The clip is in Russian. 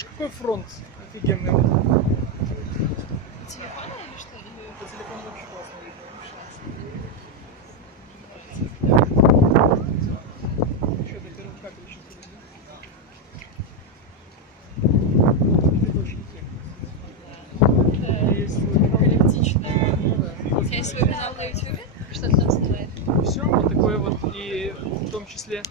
видишь, какой фронт офигенный. Телефона или что? Или... По телефону вообще классно видно. Еще до первых капель еще смотрю. Это очень эффектно. Есть свой канал. Галактично. Ну да. У тебя есть свой канал на YouTube? Что ты там снимаешь? Все вот такое вот, и в том числе.